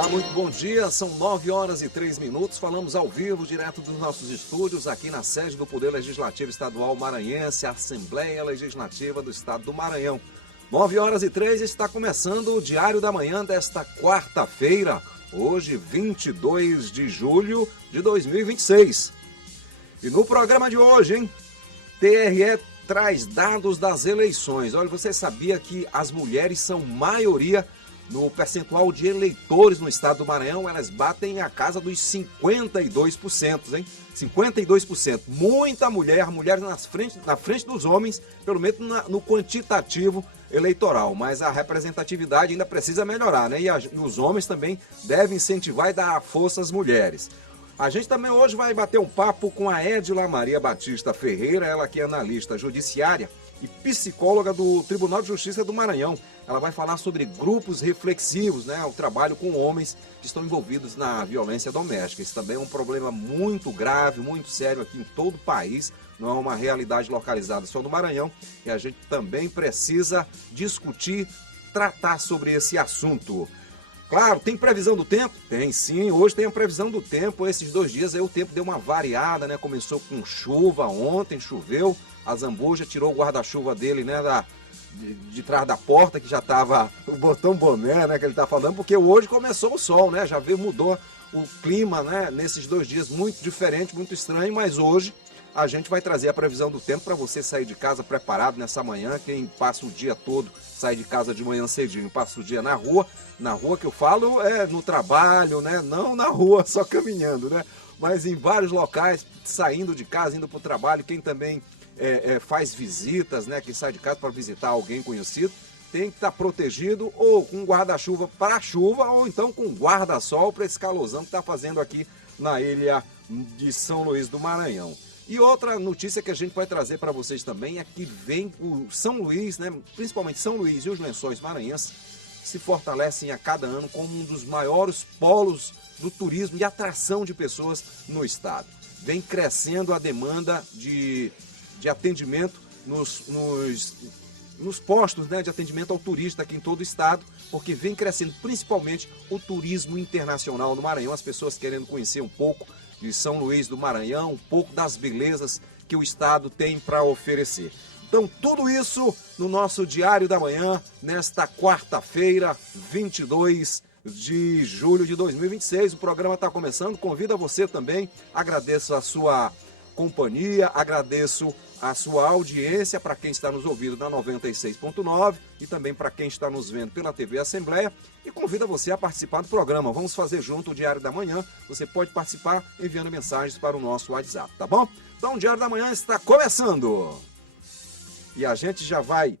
Olá, muito bom dia. São 9h03. Falamos ao vivo, direto dos nossos estúdios, aqui na sede do Poder Legislativo Estadual Maranhense, Assembleia Legislativa do Estado do Maranhão. 9h03, está começando o Diário da Manhã desta quarta-feira, hoje 22 de julho de 2026. E no programa de hoje, TRE traz dados das eleições. Olha, você sabia que as mulheres são maioria no percentual de eleitores no estado do Maranhão? Elas batem a casa dos 52%, hein? 52%. Muita mulher, mulheres na frente dos homens, pelo menos no quantitativo eleitoral. Mas a representatividade ainda precisa melhorar, né? E os homens também devem incentivar e dar força às mulheres. A gente também hoje vai bater um papo com a Edila Maria Batista Ferreira, ela que é analista judiciária e psicóloga do Tribunal de Justiça do Maranhão. Ela vai falar sobre grupos reflexivos, né? O trabalho com homens que estão envolvidos na violência doméstica. Isso também é um problema muito grave, muito sério aqui em todo o país. Não é uma realidade localizada só no Maranhão. E a gente também precisa discutir, tratar sobre esse assunto. Claro, tem previsão do tempo? Tem sim, hoje tem a previsão do tempo. Esses 2 dias aí o tempo deu uma variada, né? Começou com chuva, ontem choveu. A Zambuja tirou o guarda-chuva dele, né, de trás da porta, que já estava o botão boné, né, que ele está falando, porque hoje começou o sol, né, já veio, mudou o clima, né, nesses 2 dias, muito diferente, muito estranho, mas hoje a gente vai trazer a previsão do tempo para você sair de casa preparado nessa manhã. Quem passa o dia todo, sai de casa de manhã cedinho, passa o dia na rua que eu falo é no trabalho, né, não na rua só caminhando, né, mas em vários locais, saindo de casa, indo para o trabalho. Quem também faz visitas, né? Quem sai de casa para visitar alguém conhecido, tem que estar protegido ou com guarda-chuva para chuva ou então com guarda-sol para esse calorzão que está fazendo aqui na ilha de São Luís do Maranhão. E outra notícia que a gente vai trazer para vocês também é que vem o São Luís, né? Principalmente São Luís e os Lençóis Maranhenses se fortalecem a cada ano como um dos maiores polos do turismo e atração de pessoas no estado. Vem crescendo a demanda de atendimento nos postos, né, de atendimento ao turista aqui em todo o estado, porque vem crescendo principalmente o turismo internacional no Maranhão, as pessoas querendo conhecer um pouco de São Luís do Maranhão, um pouco das belezas que o estado tem para oferecer. Então, tudo isso no nosso Diário da Manhã, nesta quarta-feira, 22 de julho de 2026. O programa está começando, convido a você também, agradeço a sua companhia, agradeço a sua audiência para quem está nos ouvindo na 96.9 e também para quem está nos vendo pela TV Assembleia, e convido você a participar do programa. Vamos fazer junto o Diário da Manhã. Você pode participar enviando mensagens para o nosso WhatsApp, tá bom? Então o Diário da Manhã está começando e a gente já vai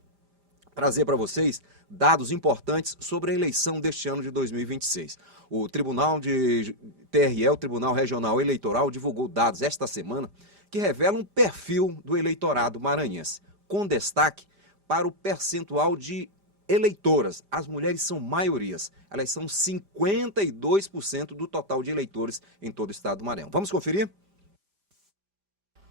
trazer para vocês dados importantes sobre a eleição deste ano de 2026. O Tribunal de TRE, o Tribunal Regional Eleitoral, divulgou dados esta semana que revelam um perfil do eleitorado maranhense, com destaque para o percentual de eleitoras. As mulheres são maiorias, elas são 52% do total de eleitores em todo o estado do Maranhão. Vamos conferir?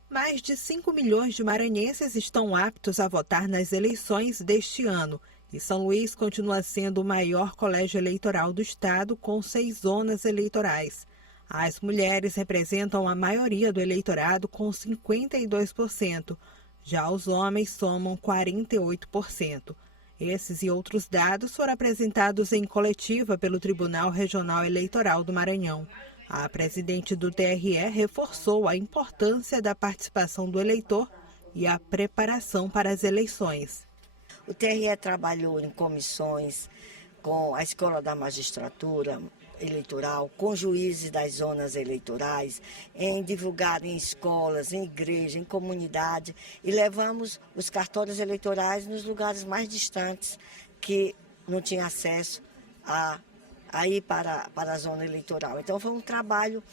Mais de 5 milhões de maranhenses estão aptos a votar nas eleições deste ano. E São Luís continua sendo o maior colégio eleitoral do estado, com 6 zonas eleitorais. As mulheres representam a maioria do eleitorado, com 52%. Já os homens somam 48%. Esses e outros dados foram apresentados em coletiva pelo Tribunal Regional Eleitoral do Maranhão. A presidente do TRE reforçou a importância da participação do eleitor e a preparação para as eleições. O TRE trabalhou em comissões com a Escola da Magistratura Eleitoral, com juízes das zonas eleitorais, em divulgar em escolas, em igreja, em comunidade, e levamos os cartórios eleitorais nos lugares mais distantes que não tinham acesso a ir para a zona eleitoral. Então foi um trabalho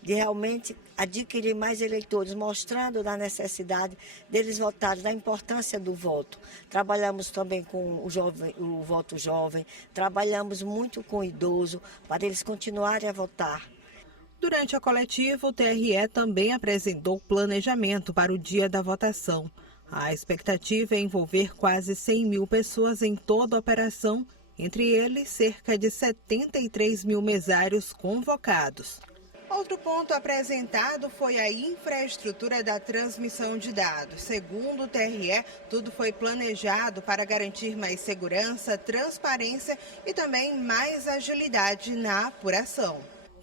de realmente adquirir mais eleitores, mostrando da necessidade deles votarem, da importância do voto. Trabalhamos também com o voto jovem, trabalhamos muito com o idoso, para eles continuarem a votar. Durante a coletiva, o TRE também apresentou planejamento para o dia da votação. A expectativa é envolver quase 100 mil pessoas em toda a operação entre eles cerca de 73 mil mesários convocados. Outro ponto apresentado foi a infraestrutura da transmissão de dados. Segundo o TRE, tudo foi planejado para garantir mais segurança, transparência e também mais agilidade na apuração.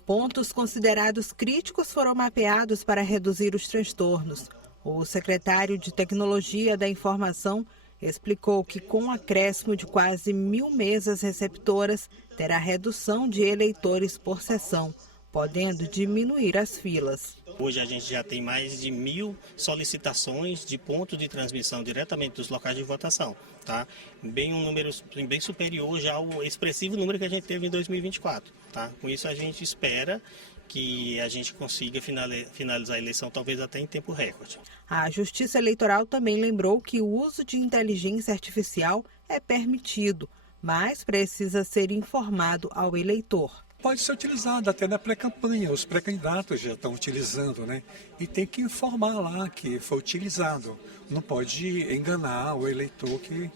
Pontos considerados críticos foram mapeados para reduzir os transtornos. O secretário de Tecnologia da Informação explicou que, com o acréscimo de quase 1.000 mesas receptoras, terá redução de eleitores por sessão, podendo diminuir as filas. Hoje a gente já tem mais de 1.000 solicitações de pontos de transmissão diretamente dos locais de votação, tá? Um número bem superior já ao expressivo número que a gente teve em 2024, tá? Com isso a gente espera que a gente consiga finalizar a eleição talvez até em tempo recorde. A Justiça Eleitoral também lembrou que o uso de inteligência artificial é permitido, mas precisa ser informado ao eleitor. Pode ser utilizado até na pré-campanha, os pré-candidatos já estão utilizando, né? E tem que informar lá que foi utilizado. Não pode enganar o eleitor, que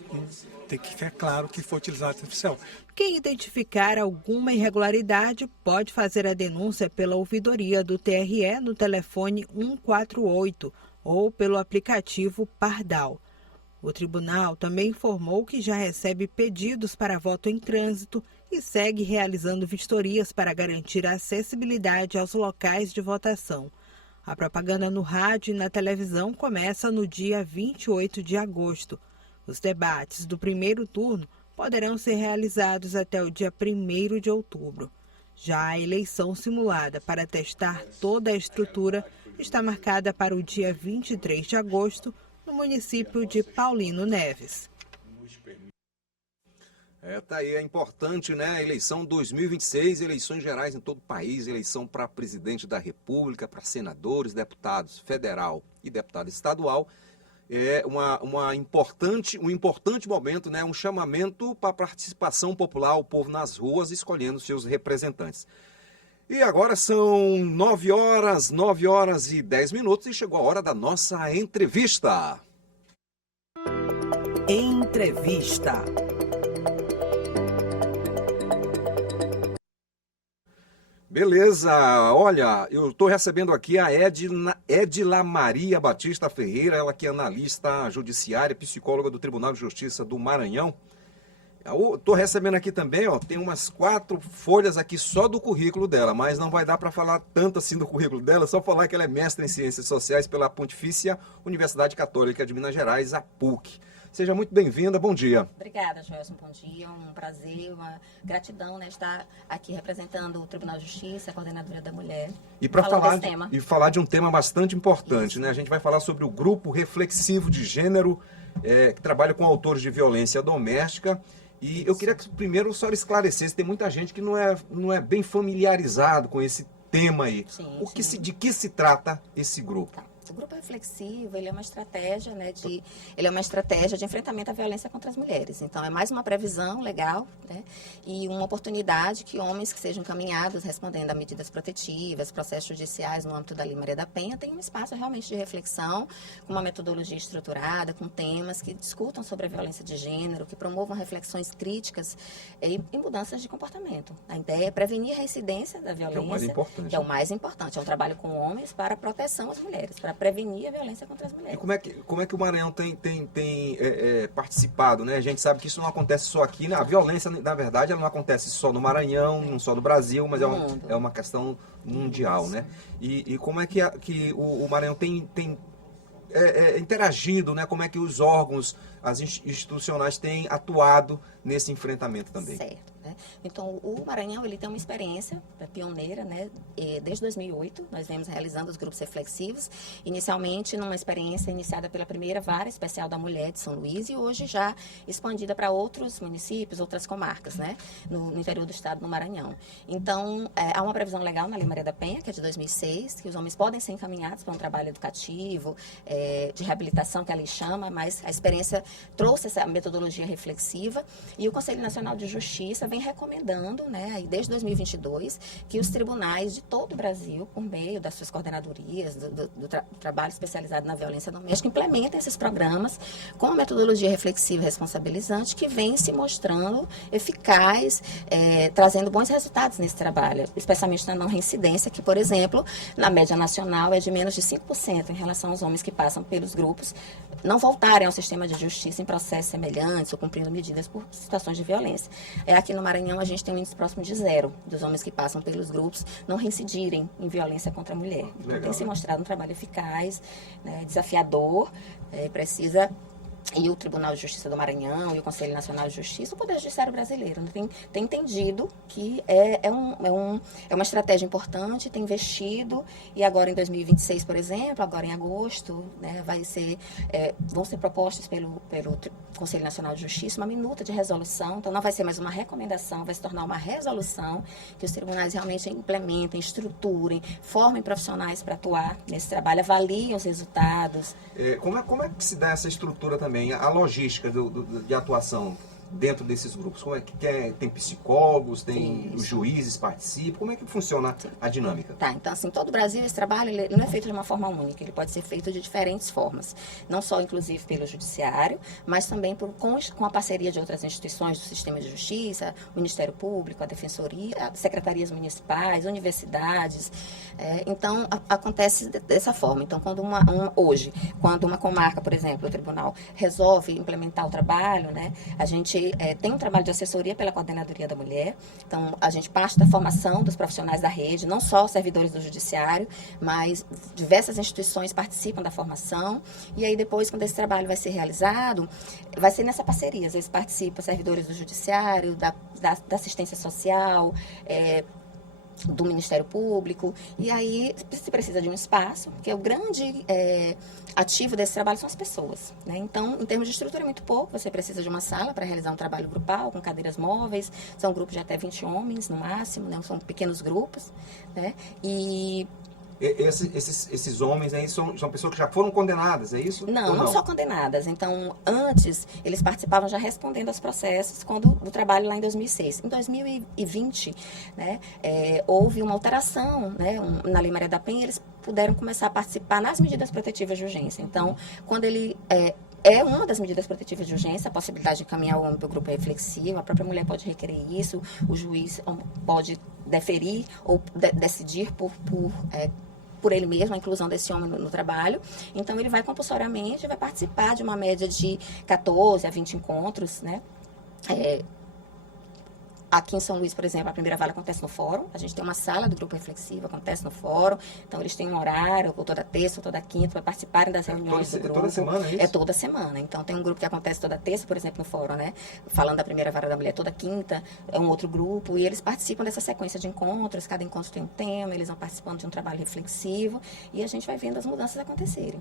tem que ficar claro que foi utilizado artificial. Quem identificar alguma irregularidade pode fazer a denúncia pela ouvidoria do TRE no telefone 148 ou pelo aplicativo Pardal. O tribunal também informou que já recebe pedidos para voto em trânsito e segue realizando vistorias para garantir a acessibilidade aos locais de votação. A propaganda no rádio e na televisão começa no dia 28 de agosto. Os debates do primeiro turno poderão ser realizados até o dia 1º de outubro. Já a eleição simulada para testar toda a estrutura está marcada para o dia 23 de agosto, no município de Paulino Neves. Tá aí, é importante, né? A eleição 2026, eleições gerais em todo o país, eleição para presidente da República, para senadores, deputados federal e deputado estadual. É um importante momento, né? Um chamamento para a participação popular, o povo nas ruas escolhendo seus representantes. E agora são 9 horas e 10 minutos e chegou a hora da nossa entrevista. Entrevista. Beleza, olha, eu estou recebendo aqui a Edila Maria Batista Ferreira, ela que é analista judiciária, psicóloga do Tribunal de Justiça do Maranhão. Estou recebendo aqui também, ó, tem umas 4 folhas aqui só do currículo dela, mas não vai dar para falar tanto assim do currículo dela, só falar que ela é mestre em Ciências Sociais pela Pontifícia Universidade Católica de Minas Gerais, a PUC. Seja muito bem-vinda, bom dia. Obrigada, Joelson, bom dia, um prazer, uma gratidão, né, estar aqui representando o Tribunal de Justiça, a Coordenadora da Mulher. E para falar de um tema bastante importante, né? A gente vai falar sobre o Grupo Reflexivo de Gênero, que trabalha com autores de violência doméstica. E eu queria que primeiro o senhor esclarecesse, tem muita gente que não é bem familiarizado com esse tema aí. Sim, de que se trata esse grupo? Tá. O grupo reflexivo, ele é uma estratégia, né, de enfrentamento à violência contra as mulheres. Então, é mais uma previsão legal, né, e uma oportunidade que homens que sejam encaminhados respondendo a medidas protetivas, processos judiciais no âmbito da Lei Maria da Penha, tenham um espaço realmente de reflexão, com uma metodologia estruturada, com temas que discutam sobre a violência de gênero, que promovam reflexões críticas e mudanças de comportamento. A ideia é prevenir a reincidência da violência, que é o mais importante. Que é o mais importante. É um trabalho com homens para a proteção às mulheres, para prevenir a violência contra as mulheres. E como é que o Maranhão tem participado, né? A gente sabe que isso não acontece só aqui, né? A violência, na verdade, ela não acontece só no Maranhão, não só no Brasil, mas é uma questão mundial, né? E como é que o Maranhão tem interagido, né? Como é que os órgãos, as institucionais têm atuado nesse enfrentamento também? Certo. Então, o Maranhão, ele tem uma experiência pioneira, né? Desde 2008, nós vemos realizando os grupos reflexivos, inicialmente numa experiência iniciada pela primeira Vara Especial da Mulher de São Luís e hoje já expandida para outros municípios, outras comarcas, né? No interior do estado, no Maranhão. Então, há uma previsão legal na Lei Maria da Penha, que é de 2006, que os homens podem ser encaminhados para um trabalho educativo, de reabilitação, que a lei chama, mas a experiência trouxe essa metodologia reflexiva e o Conselho Nacional de Justiça vem recomendando, né, aí desde 2022, que os tribunais de todo o Brasil, por meio das suas coordenadorias, do trabalho especializado na violência doméstica, implementem esses programas com a metodologia reflexiva e responsabilizante, que vem se mostrando eficaz, trazendo bons resultados nesse trabalho, especialmente na não reincidência, que, por exemplo, na média nacional é de menos de 5% em relação aos homens que passam pelos grupos não voltarem ao sistema de justiça em processos semelhantes ou cumprindo medidas por situações de violência. Aqui no Maranhão a gente tem um índice próximo de 0 dos homens que passam pelos grupos não reincidirem em violência contra a mulher. Então, tem se mostrado um trabalho eficaz, né, desafiador, precisa... E o Tribunal de Justiça do Maranhão e o Conselho Nacional de Justiça, o Poder Judiciário brasileiro, tem entendido que é uma estratégia importante, tem investido, e agora em 2026, por exemplo, agora em agosto, né, vão ser propostas pelo Conselho Nacional de Justiça uma minuta de resolução, então não vai ser mais uma recomendação, vai se tornar uma resolução que os tribunais realmente implementem, estruturem, formem profissionais para atuar nesse trabalho, avaliem os resultados. Como é que se dá essa estrutura também? A logística de atuação dentro desses grupos? Como é que tem psicólogos, tem os juízes participam? Como é que funciona a dinâmica? Tá, então assim, todo o Brasil, esse trabalho ele não é feito de uma forma única, ele pode ser feito de diferentes formas, não só inclusive pelo judiciário, mas também com a parceria de outras instituições do sistema de justiça, o Ministério Público, a Defensoria, secretarias municipais, universidades. Então, acontece dessa forma. Então, quando hoje, quando uma comarca, por exemplo, o tribunal resolve implementar o trabalho, né, a gente tem um trabalho de assessoria pela Coordenadoria da Mulher. Então, a gente parte da formação dos profissionais da rede, não só servidores do judiciário, mas diversas instituições participam da formação. E aí, depois, quando esse trabalho vai ser realizado, vai ser nessa parceria. Às vezes participam servidores do judiciário, da assistência social, do Ministério Público, e aí se precisa de um espaço, porque o grande ativo desse trabalho são as pessoas, né? Então, em termos de estrutura, é muito pouco, você precisa de uma sala para realizar um trabalho grupal, com cadeiras móveis, são grupos de até 20 homens, no máximo, né? São pequenos grupos, né? E esses homens aí são pessoas que já foram condenadas, é isso? Não só condenadas. Então, antes, eles participavam já respondendo aos processos do trabalho lá em 2006. Em 2020, né, houve uma alteração, né, na Lei Maria da Penha, eles puderam começar a participar nas medidas protetivas de urgência. Então, quando ele... É uma das medidas protetivas de urgência, a possibilidade de encaminhar o homem para o grupo reflexivo, a própria mulher pode requerer isso, o juiz pode deferir ou decidir por ele mesmo, a inclusão desse homem no trabalho. Então, ele vai compulsoriamente, vai participar de uma média de 14 a 20 encontros, né? Aqui em São Luís, por exemplo, a primeira vara acontece no fórum. A gente tem uma sala do grupo reflexivo, acontece no fórum. Então, eles têm um horário, ou toda terça, ou toda quinta, para participarem das reuniões do grupo. Toda semana, é isso? É toda semana. Então, tem um grupo que acontece toda terça, por exemplo, no fórum, né? Falando da primeira vara da mulher, toda quinta é um outro grupo. E eles participam dessa sequência de encontros. Cada encontro tem um tema, eles vão participando de um trabalho reflexivo. E a gente vai vendo as mudanças acontecerem.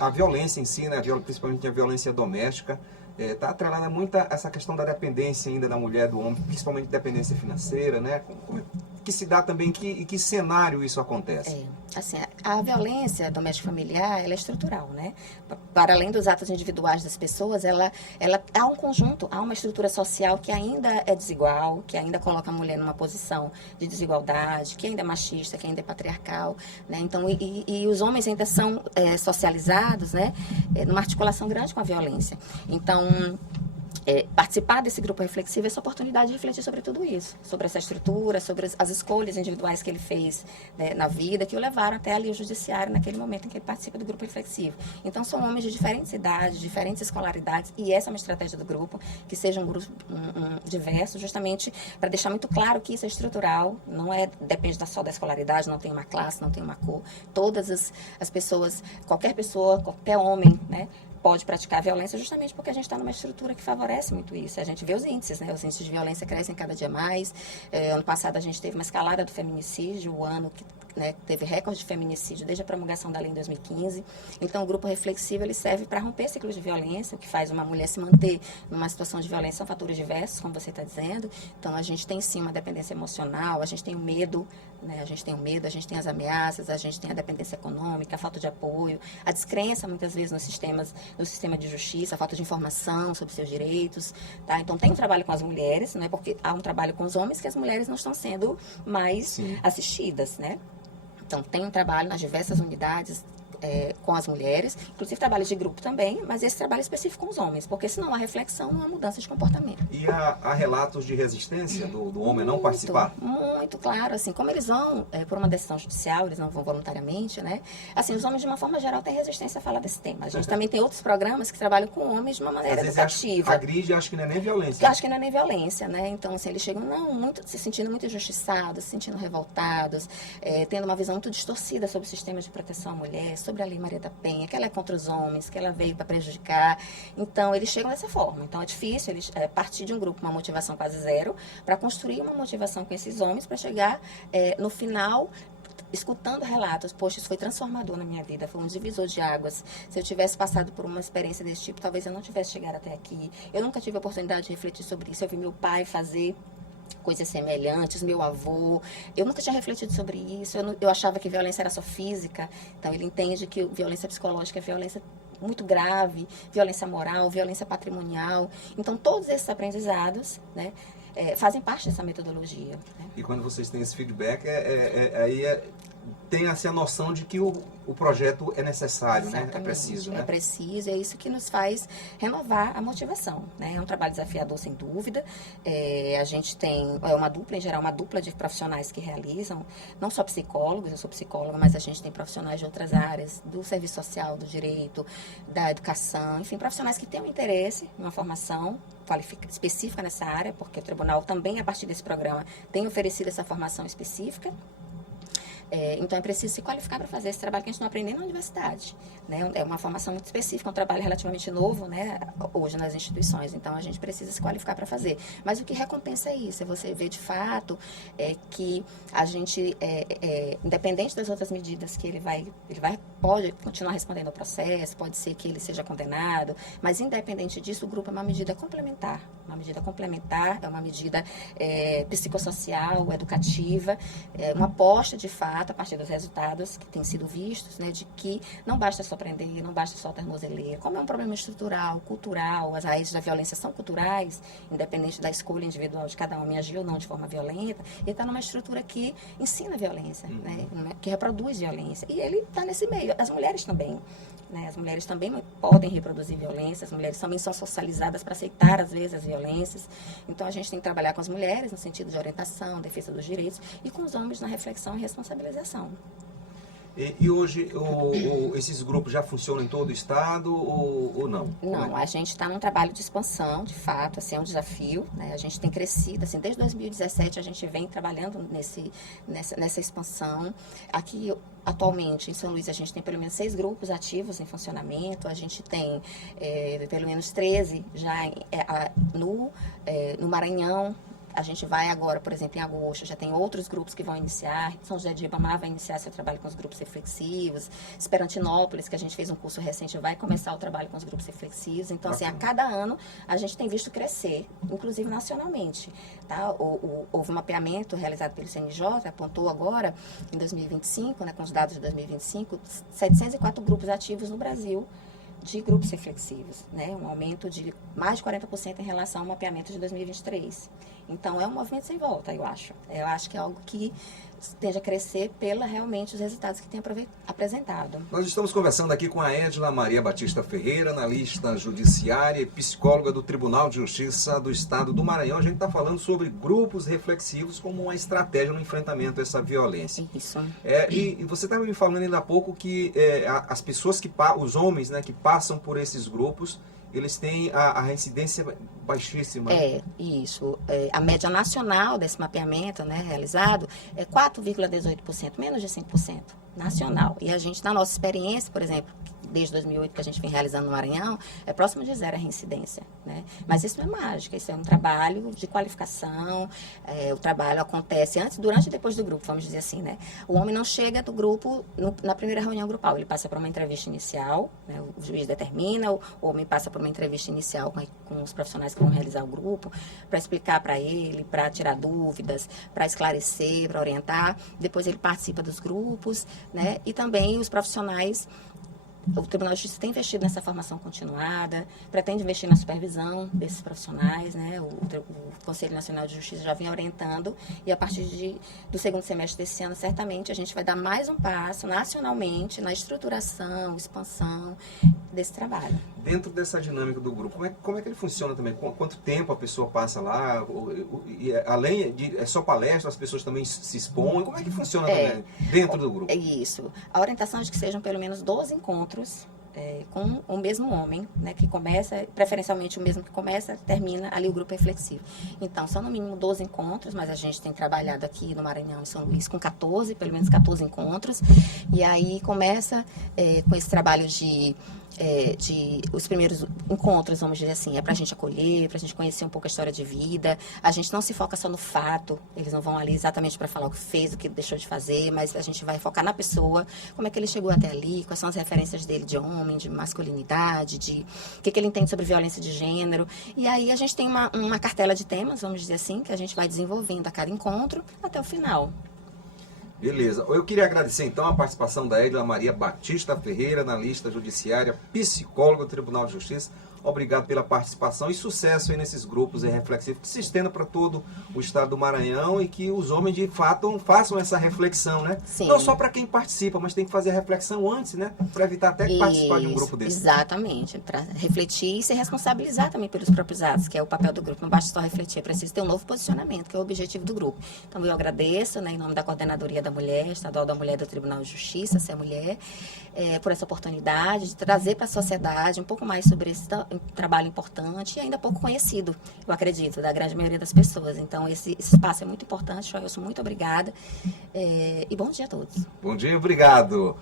A violência em si, né? Principalmente a violência doméstica, está atrelada muito a essa questão da dependência ainda da mulher, do homem, principalmente dependência financeira, né? Como é que se dá também, em que cenário isso acontece? Assim, a violência doméstica familiar, ela é estrutural, né? Para além dos atos individuais das pessoas, ela há um conjunto, há uma estrutura social que ainda é desigual, que ainda coloca a mulher numa posição de desigualdade, que ainda é machista, que ainda é patriarcal, né? Então, e os homens ainda são socializados, né? Numa articulação grande com a violência. Então, participar desse grupo reflexivo é essa oportunidade de refletir sobre tudo isso, sobre essa estrutura, sobre as escolhas individuais que ele fez, né, na vida, que o levaram até ali o judiciário naquele momento em que ele participa do grupo reflexivo. Então, são homens de diferentes idades, diferentes escolaridades, e essa é uma estratégia do grupo, que seja um grupo diverso, justamente para deixar muito claro que isso é estrutural, depende só da escolaridade, não tem uma classe, não tem uma cor. Todas as pessoas, qualquer homem, né, pode praticar violência, justamente porque a gente está numa estrutura que favorece muito isso. A gente vê os índices, né? Os índices de violência crescem cada dia mais. Ano passado a gente teve uma escalada do feminicídio, o ano que né, teve recorde de feminicídio desde a promulgação da lei em 2015. Então, o grupo reflexivo ele serve para romper ciclos de violência. O que faz uma mulher se manter numa situação de violência são fatores diversos, como você está dizendo. Então, a gente tem sim uma dependência emocional, a gente tem o medo, né, a gente tem as ameaças, a gente tem a dependência econômica, a falta de apoio, a descrença muitas vezes no sistema de justiça, a falta de informação sobre seus direitos. Tá? Então, tem um trabalho com as mulheres, não é porque há um trabalho com os homens que as mulheres não estão sendo mais assistidas, né? Então, tem um trabalho nas diversas unidades com as mulheres, inclusive trabalho de grupo também, mas esse trabalho é específico com os homens, porque senão há reflexão, não há mudança de comportamento. E há relatos de resistência do homem não participar? Muito, claro. Assim, como eles vão por uma decisão judicial, eles não vão voluntariamente, né? Assim, os homens, de uma forma geral, têm resistência a falar desse tema. A gente também tem outros programas que trabalham com homens de uma maneira educativa. Agride, acho que não é nem violência. Eu acho que não é nem violência, né? Então, assim, eles chegam se sentindo muito injustiçados, se sentindo revoltados, tendo uma visão muito distorcida sobre o sistema de proteção à mulher, sobre a Lei Maria da Penha, que ela é contra os homens, que ela veio para prejudicar. Então, eles chegam dessa forma. Então, é difícil eles partir de um grupo, uma motivação quase zero, para construir uma motivação com esses homens, para chegar no final escutando relatos. Poxa, isso foi transformador na minha vida, foi um divisor de águas. Se eu tivesse passado por uma experiência desse tipo, talvez eu não tivesse chegado até aqui. Eu nunca tive a oportunidade de refletir sobre isso. Eu vi meu pai fazer coisas semelhantes, meu avô. Eu nunca tinha refletido sobre isso. Eu achava que violência era só física. Então, ele entende que violência psicológica é violência muito grave, violência moral, violência patrimonial. Então, todos esses aprendizados, né, fazem parte dessa metodologia. Né? E quando vocês têm esse feedback, tem assim, a noção de que o projeto é necessário, né? É preciso, né? É preciso, é isso que nos faz renovar a motivação, né? É um trabalho desafiador, sem dúvida. A gente tem uma dupla, em geral, uma dupla de profissionais que realizam, não só psicólogos, eu sou psicóloga, mas a gente tem profissionais de outras áreas, do serviço social, do direito, da educação, enfim, profissionais que têm um interesse em uma formação específica nessa área, porque o tribunal também, a partir desse programa, tem oferecido essa formação específica. Então, é preciso se qualificar para fazer esse trabalho que a gente não aprende na universidade. Né? É uma formação muito específica, um trabalho relativamente novo, né, hoje nas instituições. Então, a gente precisa se qualificar para fazer. Mas o que recompensa é isso, é você ver de fato que a gente, independente das outras medidas que ele pode continuar respondendo ao processo, pode ser que ele seja condenado, mas independente disso, o grupo é uma medida complementar. Uma medida complementar é uma medida psicossocial, educativa, uma aposta de fato, a partir dos resultados que têm sido vistos, né, de que não basta só prender, não basta só tornozeleira. Como é um problema estrutural, cultural, as raízes da violência são culturais, independente da escolha individual de cada homem agir ou não de forma violenta, ele está numa estrutura que ensina violência, né, que reproduz violência. E ele está nesse meio. As mulheres também. Né, as mulheres também podem reproduzir violência, as mulheres também são socializadas para aceitar, às vezes, as violências. Então, a gente tem que trabalhar com as mulheres no sentido de orientação, defesa dos direitos, e com os homens na reflexão e responsabilização. E hoje esses grupos já funcionam em todo o estado ou não? Não, a gente está num trabalho de expansão, de fato, assim, é um desafio, né? A gente tem crescido, assim, desde 2017 a gente vem trabalhando nessa expansão. Aqui, atualmente, em São Luís, a gente tem pelo menos 6 grupos ativos em funcionamento, a gente tem pelo menos 13 já no Maranhão. A gente vai agora, por exemplo, em agosto, já tem outros grupos que vão iniciar. São José de Ribamar vai iniciar seu trabalho com os grupos reflexivos. Esperantinópolis, que a gente fez um curso recente, vai começar o trabalho com os grupos reflexivos. Então, assim, a cada ano a gente tem visto crescer, inclusive nacionalmente. Tá? Houve um mapeamento realizado pelo CNJ, apontou agora, em 2025, né, com os dados de 2025, 704 grupos ativos no Brasil de grupos reflexivos, né? Um aumento de mais de 40% em relação ao mapeamento de 2023. Então, é um movimento sem volta, eu acho. Eu acho que é algo que tende a crescer realmente os resultados que tem apresentado. Nós estamos conversando aqui com a Edila Maria Batista Ferreira, analista judiciária e psicóloga do Tribunal de Justiça do Estado do Maranhão. A gente está falando sobre grupos reflexivos como uma estratégia no enfrentamento a essa violência. Isso. E você estava me falando ainda há pouco que as pessoas os homens, né, que passam por esses grupos, eles têm a reincidência baixíssima. Isso. A média nacional desse mapeamento, né, realizado é 4,18%, menos de 5% nacional. E a gente, na nossa experiência, por exemplo, desde 2008 que a gente vem realizando no Maranhão, é próximo de zero a reincidência, né? Mas isso não é mágica, isso é um trabalho de qualificação, o trabalho acontece antes, durante e depois do grupo, vamos dizer assim, né? O homem não chega do grupo na primeira reunião grupal, ele passa por uma entrevista inicial, né? O juiz determina, o homem passa por uma entrevista inicial com os profissionais que vão realizar o grupo, para explicar para ele, para tirar dúvidas, para esclarecer, para orientar. Depois ele participa dos grupos, né? E também os profissionais, o Tribunal de Justiça tem investido nessa formação continuada, pretende investir na supervisão desses profissionais, né? O Conselho Nacional de Justiça já vem orientando e a partir do segundo semestre desse ano, certamente, a gente vai dar mais um passo nacionalmente na estruturação, expansão desse trabalho. Dentro dessa dinâmica do grupo, como é que ele funciona também? Quanto tempo a pessoa passa lá? Além de só palestra, as pessoas também se expõem? Como é que funciona também dentro do grupo? É isso. A orientação é de que sejam pelo menos 12 encontros com o mesmo homem, né, que começa, preferencialmente o mesmo que começa, termina, ali o grupo é flexível. Então, são no mínimo 12 encontros, mas a gente tem trabalhado aqui no Maranhão e São Luís com 14, pelo menos 14 encontros, e aí começa com esse trabalho de os primeiros encontros, vamos dizer assim, é para a gente acolher, para a gente conhecer um pouco a história de vida. A gente não se foca só no fato, eles não vão ali exatamente para falar o que fez, o que deixou de fazer, mas a gente vai focar na pessoa, como é que ele chegou até ali, quais são as referências dele de homem, de masculinidade, de o que ele entende sobre violência de gênero. E aí a gente tem uma cartela de temas, vamos dizer assim, que a gente vai desenvolvendo a cada encontro até o final. Beleza. Eu queria agradecer então a participação da Edila Maria Batista Ferreira, analista judiciária, psicóloga do Tribunal de Justiça. Obrigado pela participação e sucesso aí nesses grupos reflexivos que se estendam para todo o estado do Maranhão e que os homens de fato façam essa reflexão, né? Sim. Não só para quem participa, mas tem que fazer a reflexão antes, né? Para evitar até participar de um grupo desse. Exatamente, para refletir e se responsabilizar também pelos próprios atos, que é o papel do grupo. Não basta só refletir, é preciso ter um novo posicionamento, que é o objetivo do grupo. Então eu agradeço, né, em nome da Coordenadoria da Mulher, Estadual da Mulher do Tribunal de Justiça, Se é Mulher, por essa oportunidade de trazer para a sociedade um pouco mais sobre esse trabalho importante e ainda pouco conhecido, eu acredito, da grande maioria das pessoas. Então, esse espaço é muito importante, Joelson, muito obrigada e bom dia a todos. Bom dia, obrigado.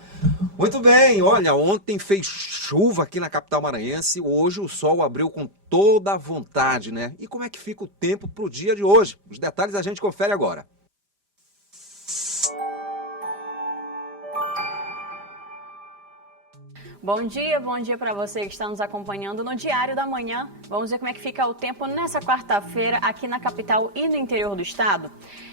Muito bem, olha, ontem fez chuva aqui na capital maranhense, hoje o sol abriu com toda a vontade, né? E como é que fica o tempo para o dia de hoje? Os detalhes a gente confere agora. Bom dia para você que está nos acompanhando no Diário da Manhã. Vamos ver como é que fica o tempo nessa quarta-feira aqui na capital e no interior do estado.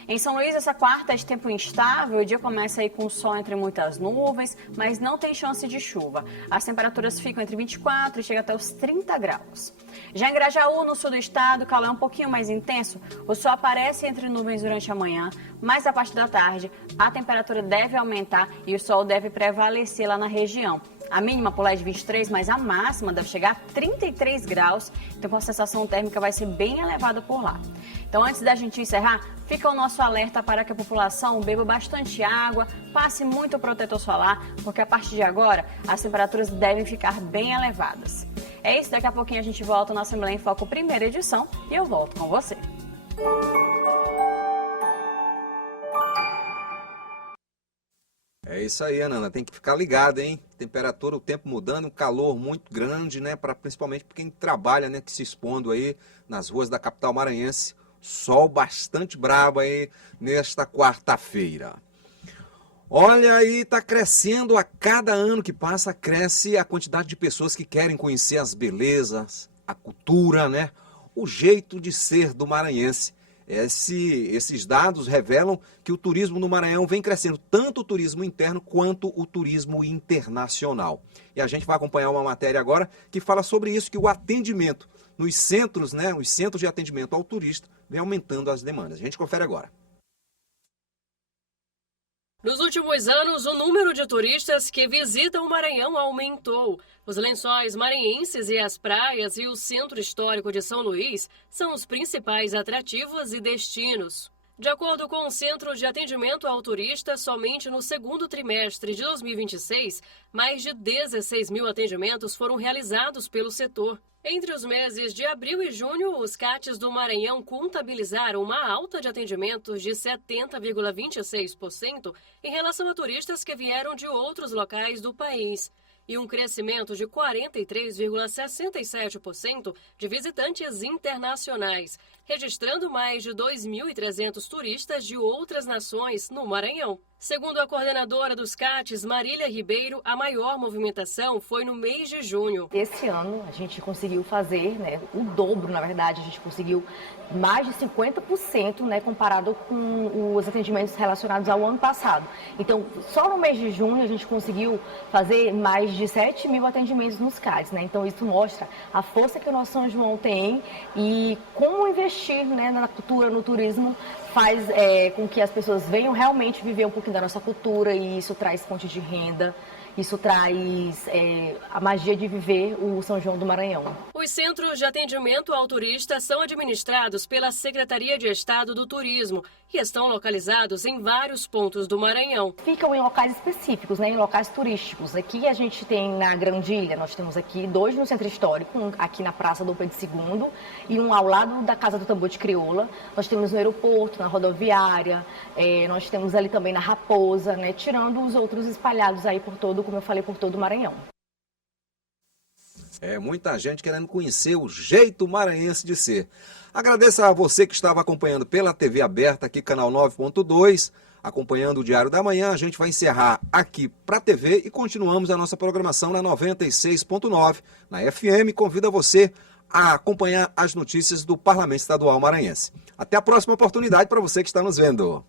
Em São Luís, essa quarta é de tempo instável, o dia começa aí com sol entre muitas nuvens, mas não tem chance de chuva. As temperaturas ficam entre 24 e chega até os 30 graus. Já em Grajaú, no sul do estado, o calor é um pouquinho mais intenso. O sol aparece entre nuvens durante a manhã, mas a partir da tarde a temperatura deve aumentar e o sol deve prevalecer lá na região. A mínima por lá é de 23, mas a máxima deve chegar a 33 graus. Então, a sensação térmica vai ser bem elevada por lá. Então, antes da gente encerrar, fica o nosso alerta para que a população beba bastante água, passe muito protetor solar, porque a partir de agora as temperaturas devem ficar bem elevadas. É isso, daqui a pouquinho a gente volta na Assembleia em Foco, primeira edição, e eu volto com você. É isso aí, Anana, tem que ficar ligado, hein? Temperatura, o tempo mudando, um calor muito grande, né? Principalmente para quem trabalha, né? Que se expondo aí nas ruas da capital maranhense. Sol bastante brabo aí nesta quarta-feira. Olha aí, tá crescendo a cada ano que passa, cresce a quantidade de pessoas que querem conhecer as belezas, a cultura, né? O jeito de ser do maranhense. Esses dados revelam que o turismo no Maranhão vem crescendo, tanto o turismo interno quanto o turismo internacional. E a gente vai acompanhar uma matéria agora que fala sobre isso, que o atendimento nos centros, né, os centros de atendimento ao turista, vem aumentando as demandas. A gente confere agora. Nos últimos anos, o número de turistas que visitam o Maranhão aumentou. Os lençóis maranhenses e as praias e o Centro Histórico de São Luís são os principais atrativos e destinos. De acordo com o Centro de Atendimento ao Turista, somente no segundo trimestre de 2026, mais de 16 mil atendimentos foram realizados pelo setor. Entre os meses de abril e junho, os CATs do Maranhão contabilizaram uma alta de atendimentos de 70,26% em relação a turistas que vieram de outros locais do país. e um crescimento de 43,67% de visitantes internacionais, registrando mais de 2.300 turistas de outras nações no Maranhão. Segundo a coordenadora dos CATs, Marília Ribeiro, a maior movimentação foi no mês de junho. Esse ano a gente conseguiu fazer, o dobro, na verdade, a gente conseguiu mais de 50%, comparado com os atendimentos relacionados ao ano passado. Então, só no mês de junho a gente conseguiu fazer mais de 7.000 atendimentos nos CATs, Então, isso mostra a força que o nosso São João tem e como investir, na cultura, no turismo, faz com que as pessoas venham realmente viver um pouquinho da nossa cultura, e isso traz fonte de renda, isso traz a magia de viver o São João do Maranhão. Os centros de atendimento ao turista são administrados pela Secretaria de Estado do Turismo e estão localizados em vários pontos do Maranhão. Ficam em locais específicos, em locais turísticos. Aqui a gente tem na Grandilha, nós temos aqui 2 no Centro Histórico, um aqui na Praça Dom Pedro II e um ao lado da Casa do Tambor de Crioula. Nós temos no aeroporto, na rodoviária, nós temos ali também na Raposa, tirando os outros espalhados aí por todo, como eu falei, por todo o Maranhão. Muita gente querendo conhecer o jeito maranhense de ser. Agradeço a você que estava acompanhando pela TV aberta, aqui canal 9.2, acompanhando o Diário da Manhã. A gente vai encerrar aqui para a TV e continuamos a nossa programação na 96.9, na FM. Convido você a acompanhar as notícias do Parlamento Estadual Maranhense. Até a próxima oportunidade para você que está nos vendo.